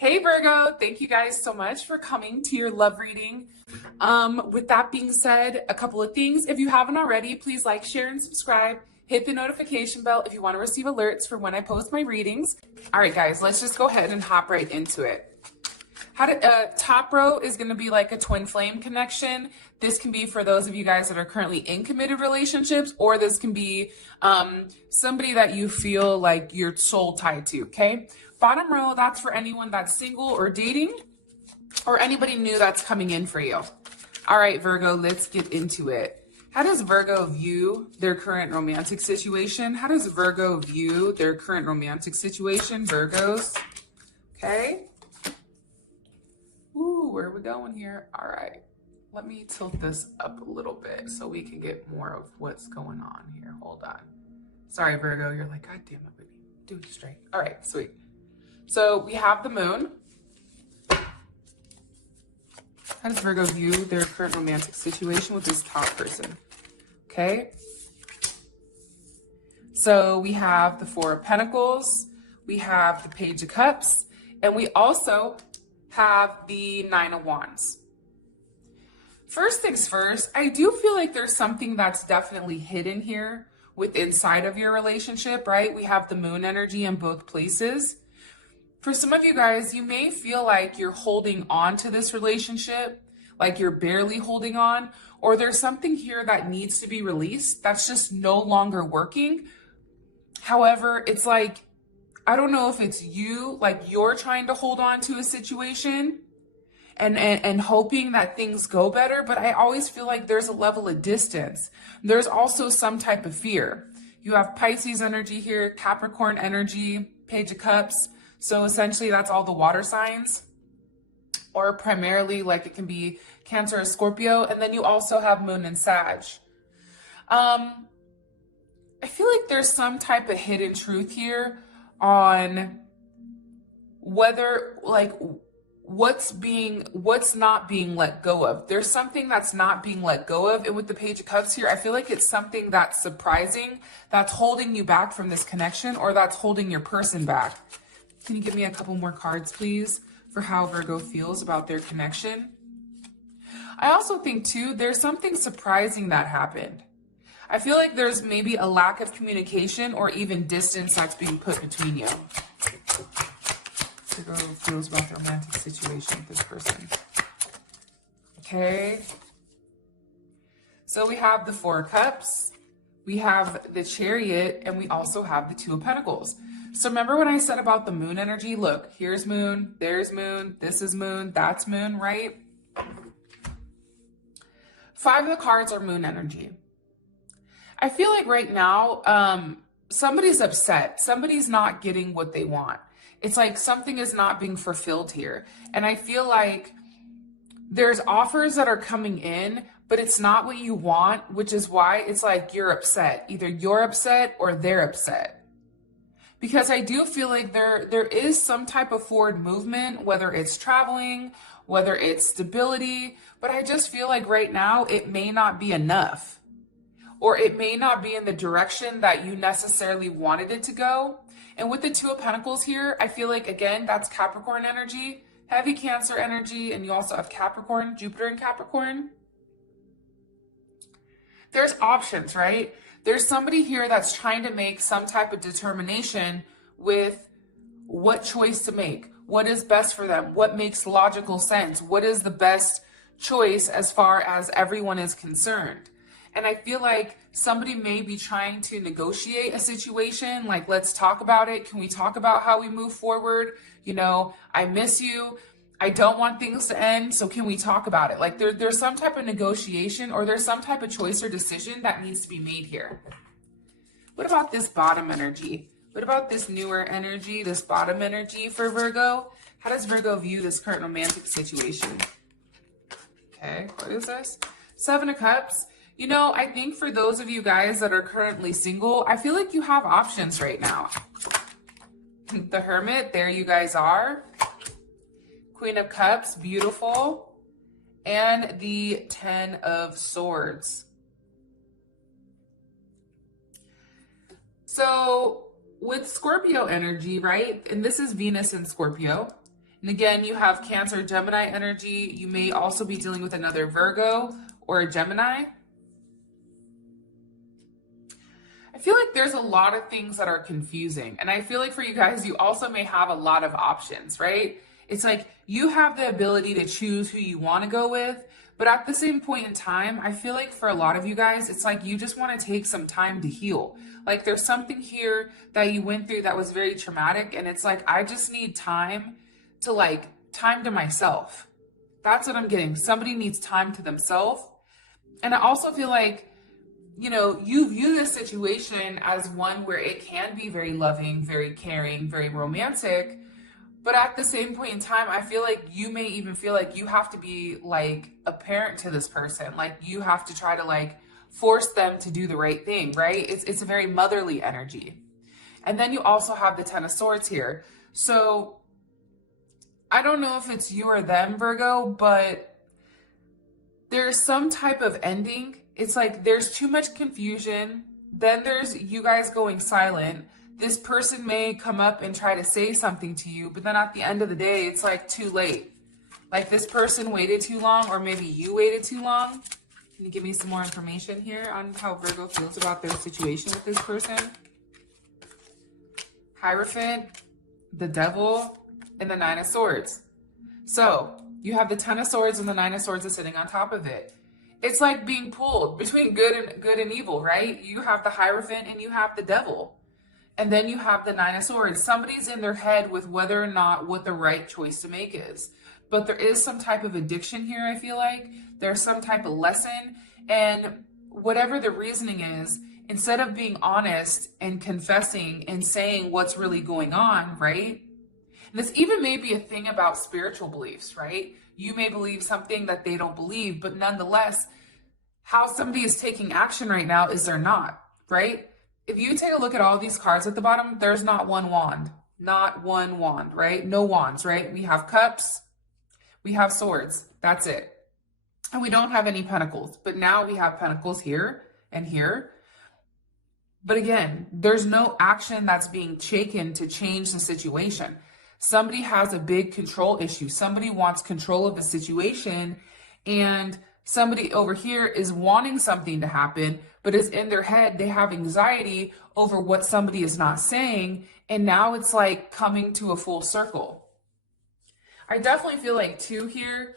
Hey Virgo, thank you guys so much for coming to your love reading. With that being said, a couple of things. If you haven't already, please like, share, and subscribe. Hit the notification bell if you want to receive alerts for when I post my readings. All right, guys, let's just go ahead and hop right into it. Top row is going to be like a twin flame connection. This can be for those of you guys that are currently in committed relationships, or this can be somebody that you feel like you're soul tied to, okay? Bottom row, that's for anyone that's single or dating, or anybody new that's coming in for you. All right, Virgo, let's get into it. How does Virgo view their current romantic situation? How does Virgo view their current romantic situation, Virgos? Okay. Ooh, where are we going here? All right. Let me tilt this up a little bit so we can get more of what's going on here. Hold on. Sorry, Virgo. You're like, God damn it, Whitney. Do it straight. All right, sweet. So we have the moon. How does Virgo view their current romantic situation with this top person? Okay. So we have the Four of Pentacles. We have the Page of Cups. And we also have the Nine of Wands. First things first, I do feel like there's something that's definitely hidden here with inside of your relationship, right? We have the moon energy in both places. For some of you guys, you may feel like you're holding on to this relationship, like you're barely holding on, or there's something here that needs to be released that's just no longer working. However, it's like, I don't know if it's you, like you're trying to hold on to a situation and hoping that things go better, but I always feel like there's a level of distance. There's also some type of fear. You have Pisces energy here, Capricorn energy, Page of Cups. So essentially that's all the water signs, or primarily like it can be Cancer or Scorpio. And then you also have Moon and Sag. I feel like there's some type of hidden truth here on whether like what's not being let go of. There's something that's not being let go of. And with the Page of Cups here, I feel like it's something that's surprising, that's holding you back from this connection, or that's holding your person back. Can you give me a couple more cards, please, for how Virgo feels about their connection? I also think, too, there's something surprising that happened. I feel like there's maybe a lack of communication or even distance that's being put between you. Virgo feels about the romantic situation with this person. Okay. So we have the Four of Cups, we have the Chariot, and we also have the Two of Pentacles. So remember when I said about the moon energy? Look, here's moon, there's moon, this is moon, that's moon, right? 5 of the cards are moon energy. I feel like right now, somebody's upset. Somebody's not getting what they want. It's like something is not being fulfilled here. And I feel like there's offers that are coming in, but it's not what you want, which is why it's like you're upset. Either you're upset or they're upset. Because I do feel like there is some type of forward movement, whether it's traveling, whether it's stability, but I just feel like right now it may not be enough, or it may not be in the direction that you necessarily wanted it to go. And with the Two of Pentacles here, I feel like, again, that's Capricorn energy, heavy Cancer energy, and you also have Capricorn, Jupiter in Capricorn. There's options, right? There's somebody here that's trying to make some type of determination with what choice to make, what is best for them, what makes logical sense, what is the best choice as far as everyone is concerned. And I feel like somebody may be trying to negotiate a situation, like, let's talk about it. Can we talk about how we move forward? You know, I miss you. I don't want things to end, so can we talk about it? Like there's some type of negotiation, or there's some type of choice or decision that needs to be made here. What about this bottom energy? What about this newer energy, this bottom energy for Virgo? How does Virgo view this current romantic situation? Okay, what is this? 7 of Cups. You know, I think for those of you guys that are currently single, I feel like you have options right now. The Hermit, there you guys are. Queen of Cups, beautiful. And the 10 of Swords. So with Scorpio energy, right? And this is Venus in Scorpio. And again, you have Cancer, Gemini energy. You may also be dealing with another Virgo or a Gemini. I feel like there's a lot of things that are confusing. And I feel like for you guys, you also may have a lot of options, right? It's like you have the ability to choose who you want to go with. But at the same point in time, I feel like for a lot of you guys, it's like you just want to take some time to heal. Like there's something here that you went through that was very traumatic. And it's like, I just need time to myself. That's what I'm getting. Somebody needs time to themselves. And I also feel like, you view this situation as one where it can be very loving, very caring, very romantic. But at the same point in time, I feel like you may even feel like you have to be like a parent to this person. Like you have to try to like force them to do the right thing, right? It's a very motherly energy. And then you also have the Ten of Swords here. So I don't know if it's you or them, Virgo, but there's some type of ending. It's like there's too much confusion. Then there's you guys going silent. This person may come up and try to say something to you, but then at the end of the day, it's like too late. Like this person waited too long, or maybe you waited too long. Can you give me some more information here on how Virgo feels about their situation with this person? Hierophant, the Devil, and the Nine of Swords. So you have the Ten of Swords and the Nine of Swords is sitting on top of it. It's like being pulled between good and evil, right? You have the Hierophant and you have the Devil. And then you have the Nine of Swords. Somebody's in their head with whether or not what the right choice to make is. But there is some type of addiction here, I feel like. There's some type of lesson. And whatever the reasoning is, instead of being honest and confessing and saying what's really going on, right? This even may be a thing about spiritual beliefs, right? You may believe something that they don't believe, but nonetheless, how somebody is taking action right now is they're not, right? If you take a look at all these cards at the bottom, there's not one wand, right? No wands, right? We have cups, we have swords, that's it. And we don't have any pentacles, but now we have pentacles here and here. But again, there's no action that's being taken to change the situation. Somebody has a big control issue. Somebody wants control of the situation, and somebody over here is wanting something to happen, but is in their head. They have anxiety over what somebody is not saying, and now it's like coming to a full circle. I definitely feel like too here,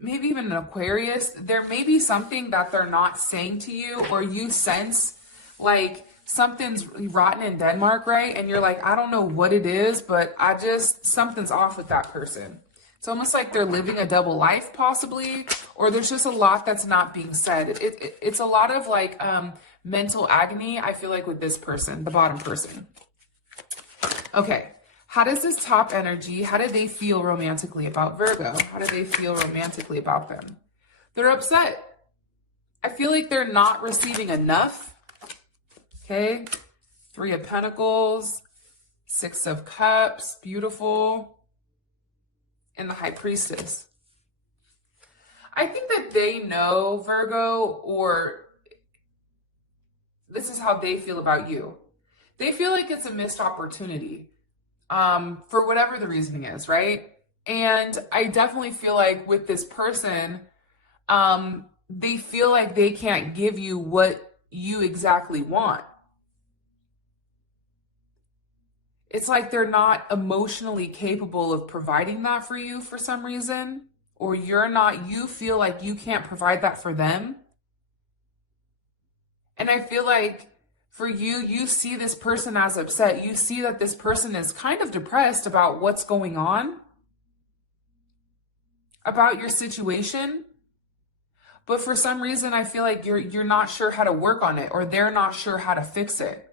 maybe even an Aquarius, there may be something that they're not saying to you, or you sense like something's rotten in Denmark, right? And you're like, I don't know what it is, but something's off with that person. It's almost like they're living a double life possibly, or there's just a lot that's not being said. It's a lot of like mental agony, I feel like, with this person, the bottom person. Okay, how does this top energy, how do they feel romantically about Virgo? How do they feel romantically about them? They're upset. I feel like they're not receiving enough. Okay, Three of Pentacles, Six of Cups, beautiful, and the High Priestess. I think that they know, Virgo, or this is how they feel about you. They feel like it's a missed opportunity for whatever the reasoning is, right? And I definitely feel like with this person, they feel like they can't give you what you exactly want. It's like they're not emotionally capable of providing that for you for some reason, or you feel like you can't provide that for them. And I feel like for you, you see this person as upset. You see that this person is kind of depressed about what's going on, about your situation. But for some reason, I feel like you're not sure how to work on it, or they're not sure how to fix it.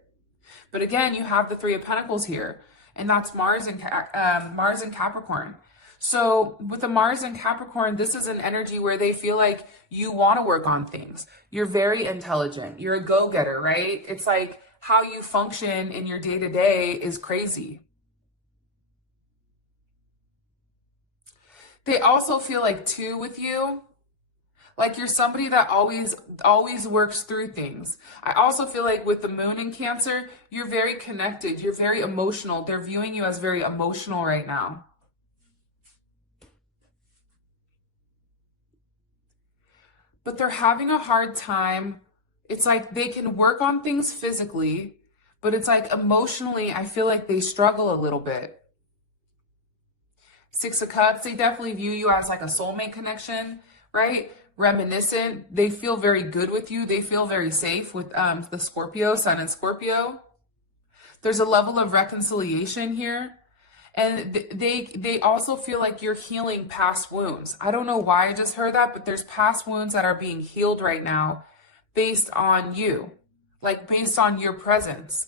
But again, you have the Three of Pentacles here, and that's Mars and Capricorn. So with the Mars and Capricorn, this is an energy where they feel like you want to work on things. You're very intelligent. You're a go-getter, right? It's like how you function in your day-to-day is crazy. They also feel like too with you, Like you're somebody that always works through things. I also feel like with the moon in Cancer, you're very connected. You're very emotional. They're viewing you as very emotional right now. But they're having a hard time. It's like they can work on things physically, but it's like emotionally, I feel like they struggle a little bit. Six of Cups, they definitely view you as like a soulmate connection, right? Reminiscent. They feel very good with you. They feel very safe with the Scorpio, Sun and Scorpio. There's a level of reconciliation here. And they also feel like you're healing past wounds. I don't know why I just heard that, but there's past wounds that are being healed right now based on you, like based on your presence.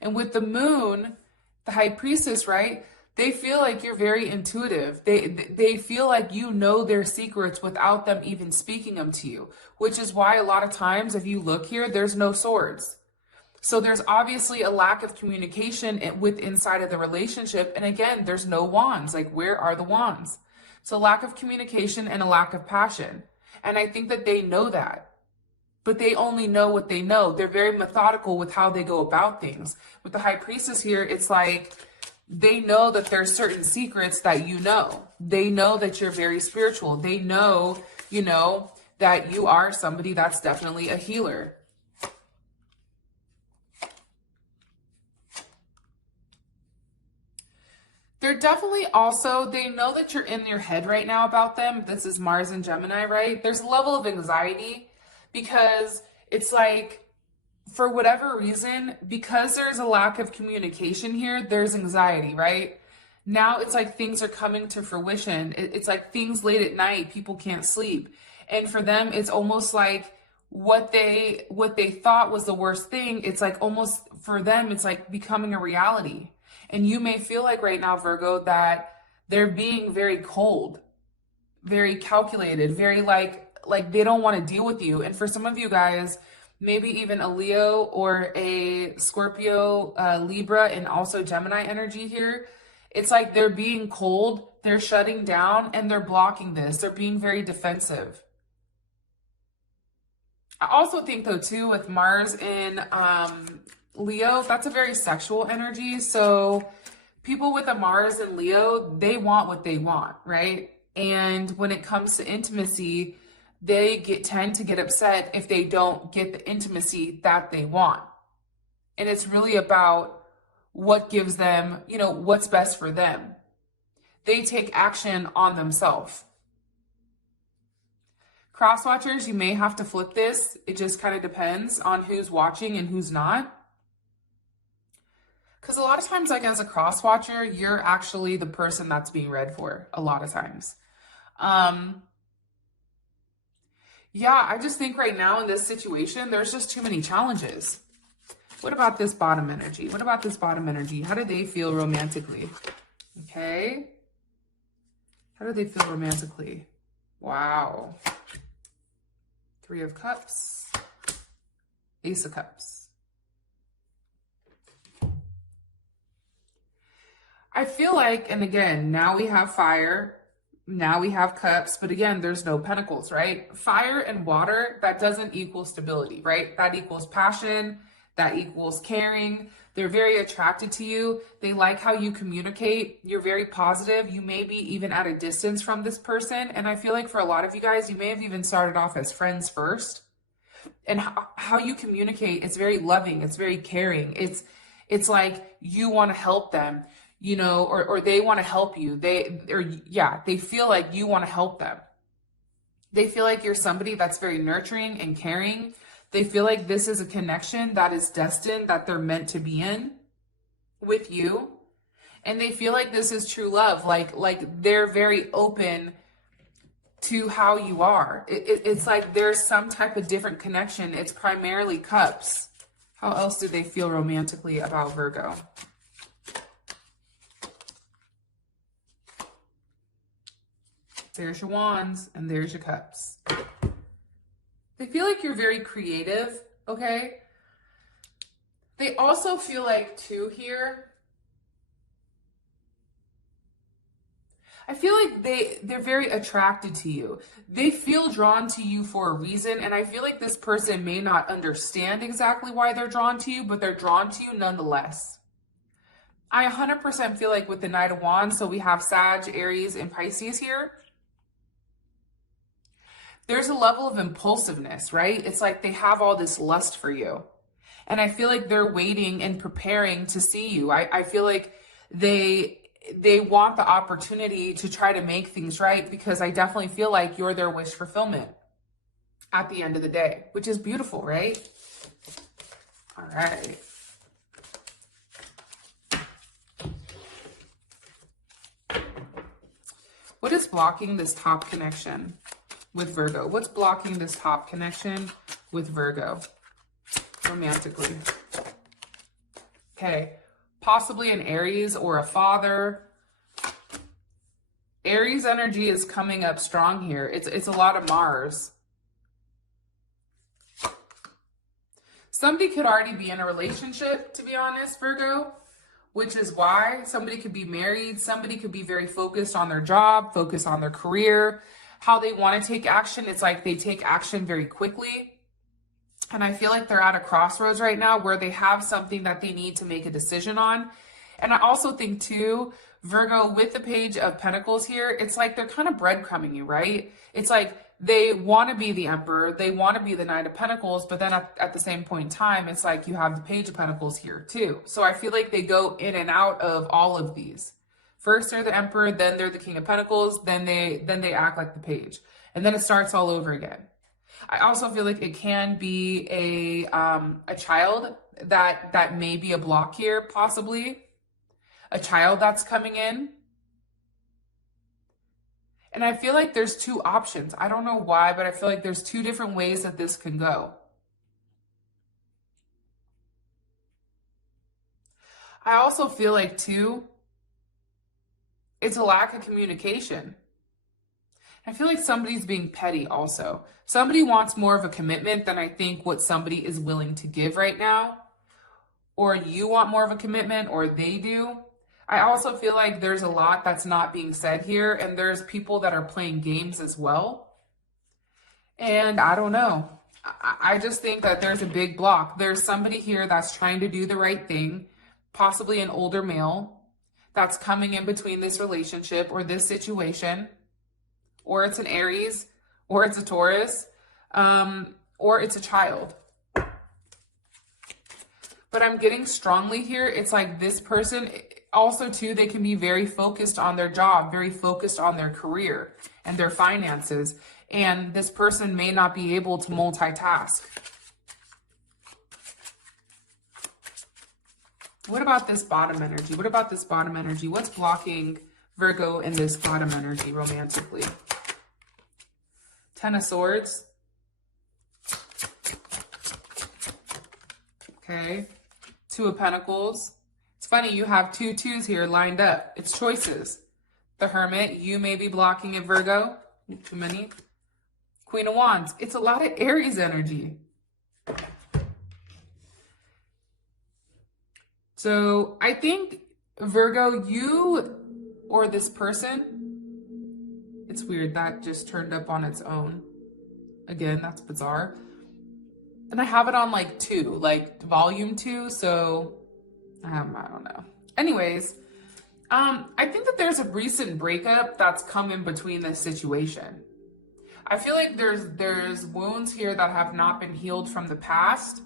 And with the moon, the high priestess, right? They feel like you're very intuitive. They feel like you know their secrets without them even speaking them to you, which is why a lot of times if you look here, there's no swords. So there's obviously a lack of communication with inside of the relationship. And again, there's no wands. Like, where are the wands? So lack of communication and a lack of passion. And I think that they know that, but they only know what they know. They're very methodical with how they go about things. With the high priestess here, it's like they know that there's certain secrets that you know. They know that you're very spiritual. They know, that you are somebody that's definitely a healer. They're definitely also, they know that you're in your head right now about them. This is Mars and Gemini, right? There's a level of anxiety because it's like, for whatever reason, because there's a lack of communication here, there's anxiety, right? Now it's like things are coming to fruition. It's like things late at night, people can't sleep. And for them, it's almost like what they thought was the worst thing, it's like almost for them, it's like becoming a reality. And you may feel like right now, Virgo, that they're being very cold, very calculated, very like they don't want to deal with you. And for some of you guys, maybe even a Leo or a Scorpio, Libra, and also Gemini energy here, it's like they're being cold, they're shutting down, and they're blocking this. They're being very defensive. I also think, though, too, with Mars in Leo, that's a very sexual energy. So people with a Mars in Leo, they want what they want, right? And when it comes to intimacy, they tend to get upset if they don't get the intimacy that they want. And it's really about what gives them, what's best for them. They take action on themselves. Cross watchers, you may have to flip this. It just kind of depends on who's watching and who's not. Because a lot of times, like as a cross watcher, you're actually the person that's being read for a lot of times. Yeah, I just think right now in this situation, there's just too many challenges. What about this bottom energy? What about this bottom energy? How do they feel romantically? Okay. How do they feel romantically? Wow. Three of Cups. Ace of Cups. I feel like, and again, now we have fire, now we have cups, but again, there's no pentacles, right? Fire and water, that doesn't equal stability, right? That equals passion, that equals caring. They're very attracted to you. They like how you communicate. You're very positive. You may be even at a distance from this person. And I feel like for a lot of you guys, you may have even started off as friends first. And how you communicate, it's very loving. It's very caring. It's like you want to help them. Or they want to help you. They feel like you want to help them. They feel like you're somebody that's very nurturing and caring. They feel like this is a connection that is destined, that they're meant to be in with you. And they feel like this is true love. Like they're very open to how you are. It's like there's some type of different connection. It's primarily cups. How else do they feel romantically about Virgo? There's your wands and there's your cups. They feel like you're very creative, okay? They also feel like, too, here, I feel like they're very attracted to you. They feel drawn to you for a reason, and I feel like this person may not understand exactly why they're drawn to you, but they're drawn to you nonetheless. I 100% feel like with the Knight of Wands, so we have Sag, Aries, and Pisces here. There's a level of impulsiveness, right? It's like they have all this lust for you. And I feel like they're waiting and preparing to see you. I feel like they want the opportunity to try to make things right, because I definitely feel like you're their wish fulfillment at the end of the day, which is beautiful, right? All right. What is blocking this top connection with Virgo? What's blocking this top connection with Virgo romantically? Okay, possibly an Aries or a father. Aries energy is coming up strong here. It's a lot of Mars. Somebody could already be in a relationship, to be honest, Virgo, which is why somebody could be married. Somebody could be very focused on their job, focused on their career, how they want to take action. It's like they take action very quickly. And I feel like they're at a crossroads right now where they have something that they need to make a decision on. And I also think too, Virgo, with the Page of Pentacles here, it's like they're kind of breadcrumbing you, right? It's like they want to be the Emperor, they want to be the Knight of Pentacles, but then at the same point in time, it's like you have the Page of Pentacles here too. So I feel like they go in and out of all of these. First they're the Emperor, then they're the King of Pentacles, then they act like the Page. And then it starts all over again. I also feel like it can be a child that may be a block here, possibly. A child that's coming in. And I feel like there's two options. I don't know why, but I feel like there's two different ways that this can go. I also feel like too, it's a lack of communication. I feel like somebody's being petty also. Somebody wants more of a commitment than I think what somebody is willing to give right now. Or you want more of a commitment, or they do. I also feel like there's a lot that's not being said here, and there's people that are playing games as well. And I don't know. I just think that there's a big block. There's somebody here that's trying to do the right thing, possibly an older male that's coming in between this relationship or this situation, or it's an Aries, or it's a Taurus, or it's a child. But I'm getting strongly here, it's like this person, also too, they can be very focused on their job, very focused on their career and their finances. And this person may not be able to multitask. What about this bottom energy? What about this bottom energy? What's blocking Virgo in this bottom energy romantically? Ten of Swords. Okay. Two of Pentacles. It's funny, you have two twos here lined up. It's choices. The Hermit, you may be blocking it, Virgo. Too many. Queen of Wands. It's a lot of Aries energy. So I think, Virgo, you or this person, it's weird that just turned up on its own. Again, that's bizarre. And I have it on like 2, like volume 2, so I don't know. Anyways, I think that there's a recent breakup that's come in between this situation. I feel like there's wounds here that have not been healed from the past.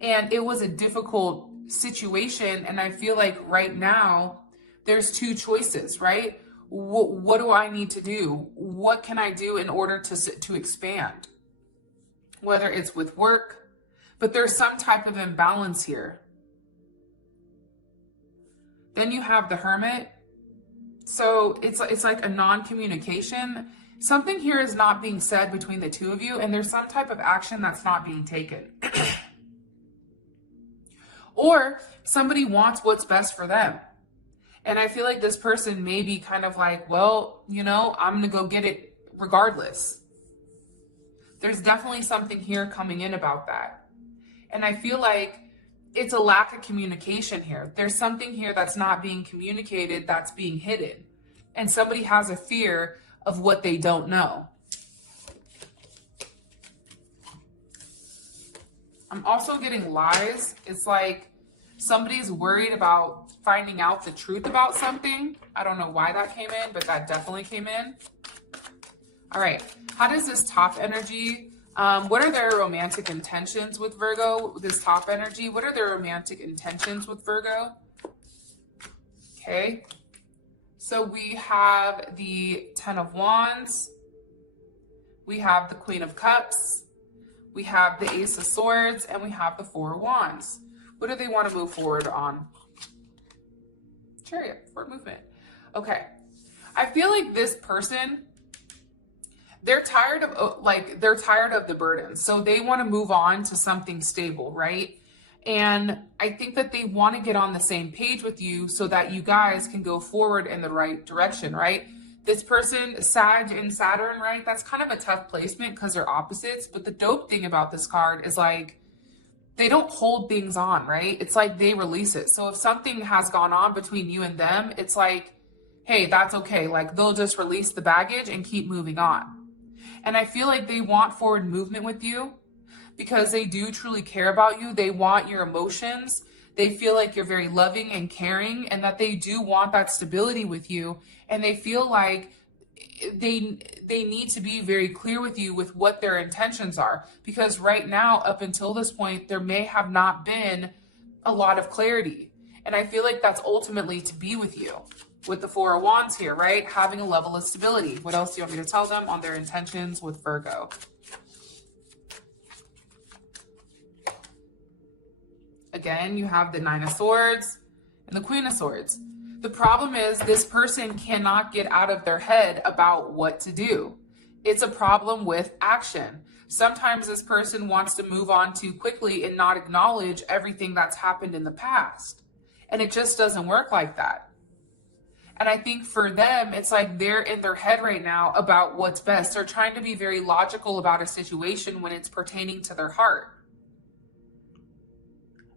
And it was a difficult situation. And I feel like right now there's two choices, right? What do I need to do? What can I do in order to expand? Whether it's with work, but there's some type of imbalance here. Then you have the Hermit. So it's like a non-communication. Something here is not being said between the two of you, and there's some type of action that's not being taken. Or somebody wants what's best for them. And I feel like this person may be kind of like, well, you know, I'm going to go get it regardless. There's definitely something here coming in about that. And I feel like it's a lack of communication here. There's something here that's not being communicated, that's being hidden. and somebody has a fear of what they don't know. I'm also getting lies. It's like somebody's worried about finding out the truth about something. I don't know why that came in, but that definitely came in. All right. How does this top energy, what are their romantic intentions with Virgo? This top energy, what are their romantic intentions with Virgo? Okay. So we have the 10 of Wands. We have the Queen of Cups. We have the Ace of Swords, and we have the 4 of Wands. What do they want to move forward on? Chariot, forward movement. Okay. I feel like this person, they're tired of the burden. So they want to move on to something stable, right? And I think that they want to get on the same page with you so that you guys can go forward in the right direction, right? This person, Sag and Saturn, right? That's kind of a tough placement because they're opposites. But the dope thing about this card is like, they don't hold things on, right? It's like they release it. So if something has gone on between you and them, it's like, hey, that's okay. Like they'll just release the baggage and keep moving on. And I feel like they want forward movement with you because they do truly care about you. They want your emotions. They feel like you're very loving and caring and that they do want that stability with you. And they feel like they need to be very clear with you with what their intentions are. Because right now, up until this point, there may have not been a lot of clarity. And I feel like that's ultimately to be with you. With the 4 of Wands here, right? Having a level of stability. What else do you want me to tell them on their intentions with Virgo? Again, you have the 9 of Swords and the Queen of Swords. The problem is this person cannot get out of their head about what to do. It's a problem with action. Sometimes this person wants to move on too quickly and not acknowledge everything that's happened in the past. And it just doesn't work like that. And I think for them, it's like they're in their head right now about what's best. They're trying to be very logical about a situation when it's pertaining to their heart.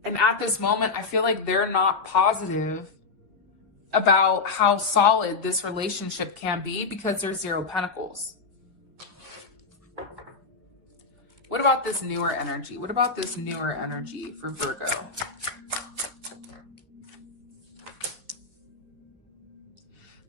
And at this moment, I feel like they're not positive about how solid this relationship can be because there's 0 Pentacles. What about this newer energy? What about this newer energy for Virgo?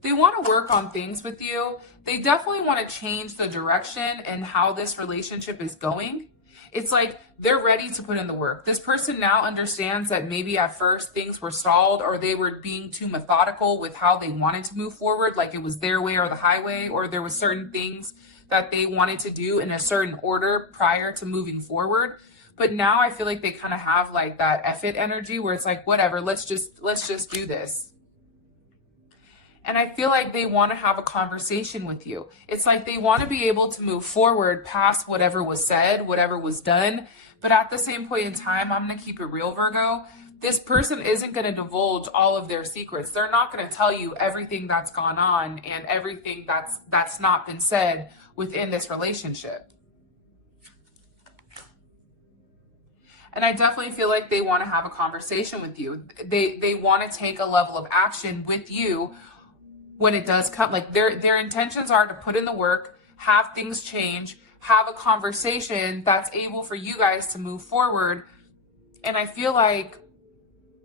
They want to work on things with you. They definitely want to change the direction and how this relationship is going. It's like they're ready to put in the work. This person now understands that maybe at first things were stalled or they were being too methodical with how they wanted to move forward, like it was their way or the highway, or there were certain things that they wanted to do in a certain order prior to moving forward. But now I feel like they kind of have like that F it energy where it's like, whatever, let's just do this. And I feel like they want to have a conversation with you. It's like they want to be able to move forward past whatever was said, whatever was done. But at the same point in time, I'm going to keep it real, Virgo. This person isn't going to divulge all of their secrets. They're not going to tell you everything that's gone on and everything that's not been said within this relationship. And I definitely feel like they want to have a conversation with you. They want to take a level of action with you when it does come. Like their intentions are to put in the work, have things change, have a conversation that's able for you guys to move forward. And I feel like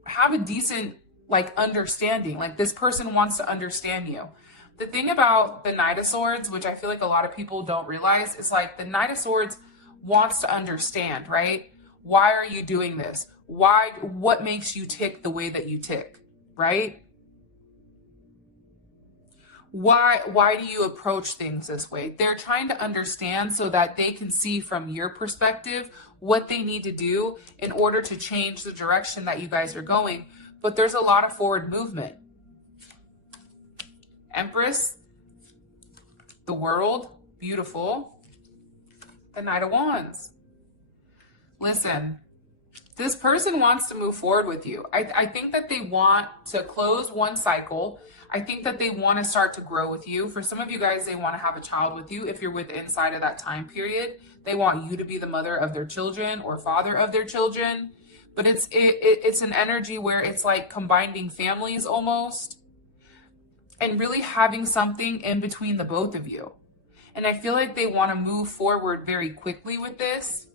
have a decent like understanding. Like this person wants to understand you. The thing about the Knight of Swords, which I feel like a lot of people don't realize, is like the Knight of Swords wants to understand, right? Why are you doing this? What makes you tick the way that you tick, right? Why do you approach things this way? They're trying to understand so that they can see from your perspective what they need to do in order to change the direction that you guys are going. But there's a lot of forward movement. Empress, the World, beautiful. The Knight of Wands. Listen, this person wants to move forward with you. I think that they want to close one cycle. I think that they want to start to grow with you. For some of you guys, they want to have a child with you. If you're with inside of that time period, they want you to be the mother of their children or father of their children. But it's an energy where it's like combining families almost. and really having something in between the both of you. And I feel like they want to move forward very quickly with this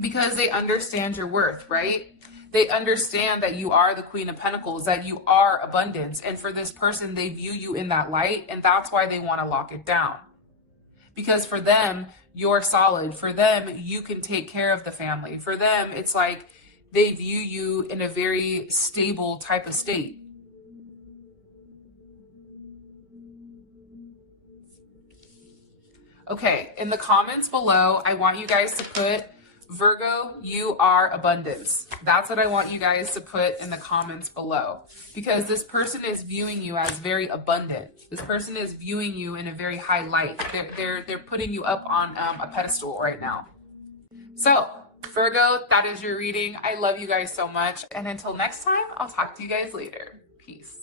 because they understand your worth, right? They understand that you are the Queen of Pentacles, that you are abundance. And for this person, they view you in that light, and that's why they want to lock it down. Because for them, you're solid. For them, you can take care of the family. For them, it's like they view you in a very stable type of state. Okay, in the comments below, I want you guys to put, Virgo, you are abundance. That's what I want you guys to put in the comments below, because this person is viewing you as very abundant. This person is viewing you in a very high light. They're putting you up on a pedestal right now. So Virgo, that is your reading. I love you guys so much. And until next time, I'll talk to you guys later. Peace.